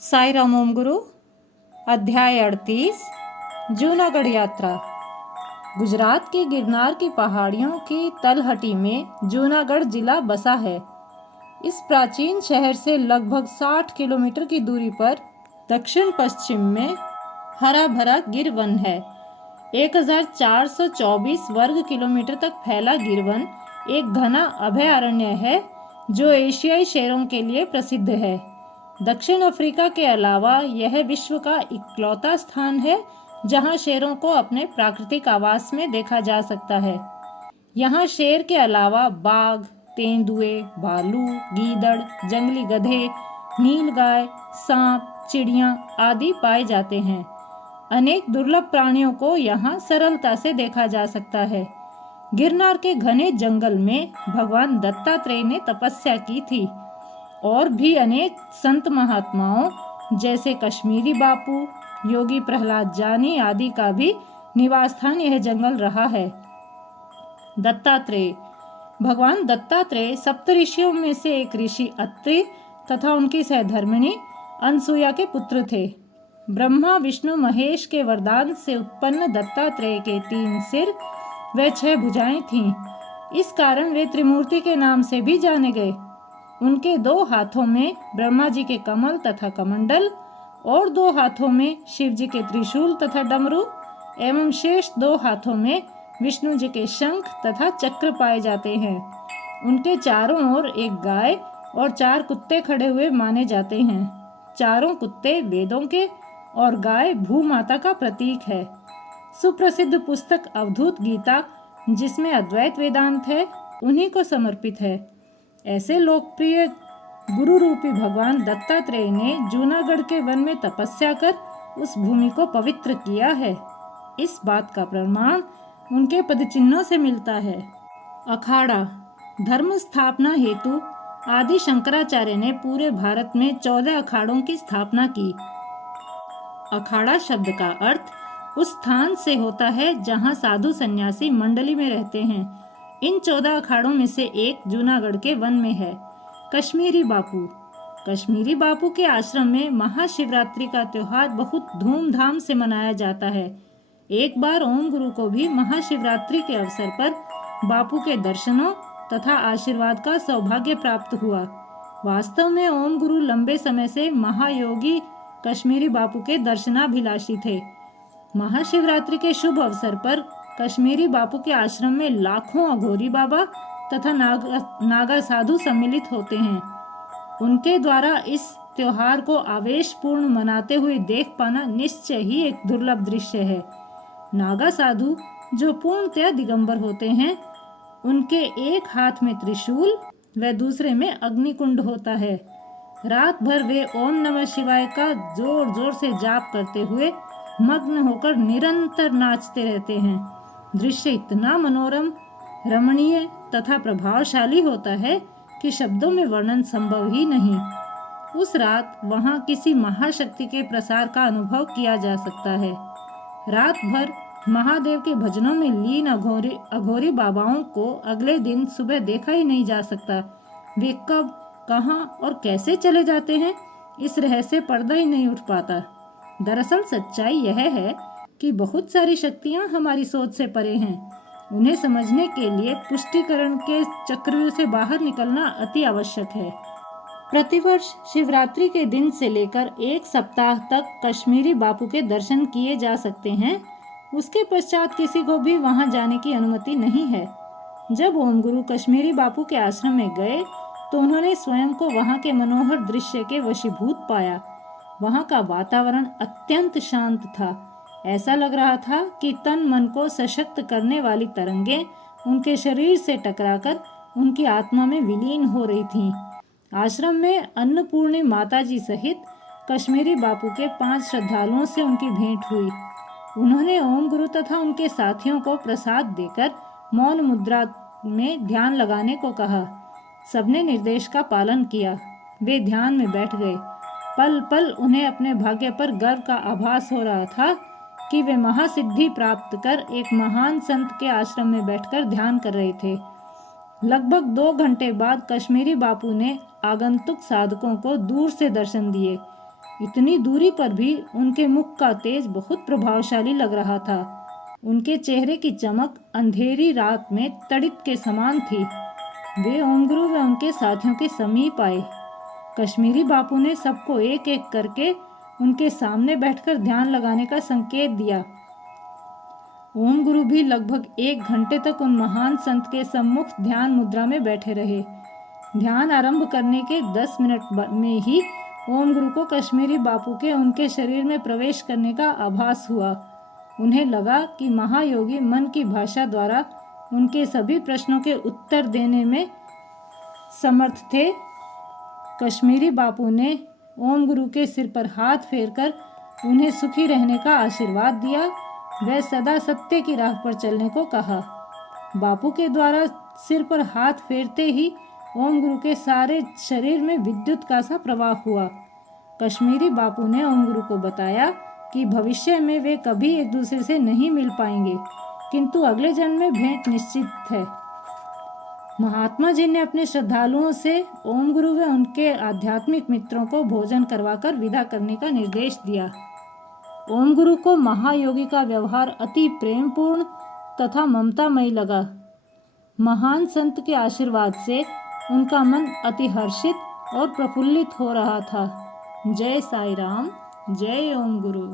साई राम ओम गुरु। अध्याय 38 जूनागढ़ यात्रा। गुजरात की गिरनार की पहाड़ियों की तलहटी में जूनागढ़ जिला बसा है। इस प्राचीन शहर से लगभग 60 किलोमीटर की दूरी पर दक्षिण पश्चिम में हरा भरा गिर वन है। 1424 वर्ग किलोमीटर तक फैला गिरवन एक घना अभयारण्य है जो एशियाई शेरों के लिए प्रसिद्ध है। दक्षिण अफ्रीका के अलावा यह विश्व का इकलौता स्थान है जहां शेरों को अपने प्राकृतिक आवास में देखा जा सकता है। यहाँ शेर के अलावा बाघ, तेंदुए, भालू, गीदड़, जंगली गधे, नीलगाय, सांप, चिड़ियाँ आदि पाए जाते हैं। अनेक दुर्लभ प्राणियों को यहाँ सरलता से देखा जा सकता है। गिरनार के घने जंगल में भगवान दत्तात्रेय ने तपस्या की थी और भी अनेक संत महात्माओं जैसे कश्मीरी बापू, योगी प्रहलाद जानी आदि का भी निवास स्थान यह जंगल रहा है। दत्तात्रेय। भगवान दत्तात्रेय सप्तऋषियों में से एक ऋषि अत्रि तथा उनकी सहधर्मिणी अनसुया के पुत्र थे। ब्रह्मा, विष्णु, महेश के वरदान से उत्पन्न दत्तात्रेय के 3 सिर व 6 भुजाएं थीं। इस कारण वे त्रिमूर्ति के नाम से भी जाने गए। उनके 2 हाथों में ब्रह्मा जी के कमल तथा कमंडल और 2 हाथों में शिव जी के त्रिशूल तथा डमरू एवं शेष 2 हाथों में विष्णु जी के शंख तथा चक्र पाए जाते हैं। उनके चारों ओर एक गाय और 4 कुत्ते खड़े हुए माने जाते हैं। चारों कुत्ते वेदों के और गाय भूमाता का प्रतीक है। सुप्रसिद्ध पुस्तक अवधूत गीता, जिसमें अद्वैत वेदांत है, उन्हीं को समर्पित है। ऐसे लोकप्रिय गुरु रूपी भगवान दत्तात्रेय ने जूनागढ़ के वन में तपस्या कर उस भूमि को पवित्र किया है। इस बात का प्रमाण उनके पदचिन्हों से मिलता है। अखाड़ा। धर्म स्थापना हेतु आदि शंकराचार्य ने पूरे भारत में 14 अखाड़ों की स्थापना की। अखाड़ा शब्द का अर्थ उस स्थान से होता है जहाँ साधु सन्यासी मंडली में रहते हैं। इन 14 अखाड़ों में से एक जूनागढ़ के वन में है। कश्मीरी बापू। कश्मीरी बापू के आश्रम में महाशिवरात्रि का त्योहार बहुत धूमधाम से मनाया जाता है। एक बार ओम गुरु को भी महाशिवरात्रि के अवसर पर बापू के दर्शनों तथा आशीर्वाद का सौभाग्य प्राप्त हुआ। वास्तव में ओम गुरु लंबे समय से महायोगी कश्मीरी बापू के दर्शनाभिलाषी थे। महाशिवरात्रि के शुभ अवसर पर कश्मीरी बापू के आश्रम में लाखों अघोरी बाबा तथा नागा साधु सम्मिलित होते हैं। उनके द्वारा इस त्योहार को आवेशपूर्ण मनाते हुए देख पाना निश्चय ही एक दुर्लभ दृश्य है। नागा साधु जो पूर्णतया दिगंबर होते हैं, उनके एक हाथ में त्रिशूल व दूसरे में अग्निकुंड होता है। रात भर वे ओम नमः शिवाय का जोर जोर से जाप करते हुए मग्न होकर निरंतर नाचते रहते हैं। दृश्य इतना मनोरम, रमणीय तथा प्रभावशाली होता है कि शब्दों में वर्णन संभव ही नहीं। उस रात वहाँ किसी महाशक्ति के प्रसार का अनुभव किया जा सकता है। रात भर महादेव के भजनों में लीन अघोरी बाबाओं को अगले दिन सुबह देखा ही नहीं जा सकता। वे कब, कहाँ और कैसे चले जाते हैं, इस रहस्य पर्दा ही नहीं उठ पाता। दरअसल सच्चाई यह है कि बहुत सारी शक्तियाँ हमारी सोच से परे हैं। उन्हें समझने के लिए पुष्टिकरण के चक्रव्यूह से बाहर निकलना अति आवश्यक है। प्रतिवर्ष शिवरात्रि के दिन से लेकर 1 सप्ताह तक कश्मीरी बापू के दर्शन किए जा सकते हैं। उसके पश्चात किसी को भी वहां जाने की अनुमति नहीं है। जब ओम गुरु कश्मीरी बापू के आश्रम में गए तो उन्होंने स्वयं को वहां के मनोहर दृश्य के वशीभूत पाया। वहां का वातावरण अत्यंत शांत था। ऐसा लग रहा था कि तन मन को सशक्त करने वाली तरंगें उनके शरीर से टकराकर उनकी आत्मा में विलीन हो रही थीं। आश्रम में अन्नपूर्णी माता जी सहित कश्मीरी बापू के 5 श्रद्धालुओं से उनकी भेंट हुई। उन्होंने ओम गुरु तथा उनके साथियों को प्रसाद देकर मौन मुद्रा में ध्यान लगाने को कहा। सबने निर्देश का पालन किया। वे ध्यान में बैठ गए। पल पल उन्हें अपने भाग्य पर गर्व का आभास हो रहा था कि वे महासिद्धि प्राप्त कर एक महान संत के आश्रम में बैठकर ध्यान कर रहे थे। लगभग 2 घंटे बाद कश्मीरी बापू ने आगंतुक साधकों को दूर से दर्शन दिए। इतनी दूरी पर भी उनके मुख का तेज बहुत प्रभावशाली लग रहा था। उनके चेहरे की चमक अंधेरी रात में तड़ित के समान थी। वे ओम गुरु व उनके साथियों के समीप आए। कश्मीरी बापू ने सबको एक एक करके उनके सामने बैठकर ध्यान लगाने का संकेत दिया। ओम गुरु भी लगभग 1 घंटे तक उन महान संत के सम्मुख ध्यान मुद्रा में बैठे रहे। ध्यान आरंभ करने के 10 मिनट में ही ओम गुरु को कश्मीरी बापू के उनके शरीर में प्रवेश करने का आभास हुआ। उन्हें लगा कि महायोगी मन की भाषा द्वारा उनके सभी प्रश्नों के उत्तर देने में समर्थ थे। कश्मीरी बापू ने ओम गुरु के सिर पर हाथ फेरकर उन्हें सुखी रहने का आशीर्वाद दिया। वह सदा सत्य की राह पर चलने को कहा। बापू के द्वारा सिर पर हाथ फेरते ही ओम गुरु के सारे शरीर में विद्युत का सा प्रवाह हुआ। कश्मीरी बापू ने ओम गुरु को बताया कि भविष्य में वे कभी एक दूसरे से नहीं मिल पाएंगे, किंतु अगले जन्म में भेंट निश्चित है। महात्मा जी ने अपने श्रद्धालुओं से ओम गुरु व उनके आध्यात्मिक मित्रों को भोजन करवाकर विदा करने का निर्देश दिया। ओम गुरु को महायोगी का व्यवहार अति प्रेमपूर्ण तथा ममतामयी लगा। महान संत के आशीर्वाद से उनका मन अति हर्षित और प्रफुल्लित हो रहा था। जय साई राम, जय ओम गुरु।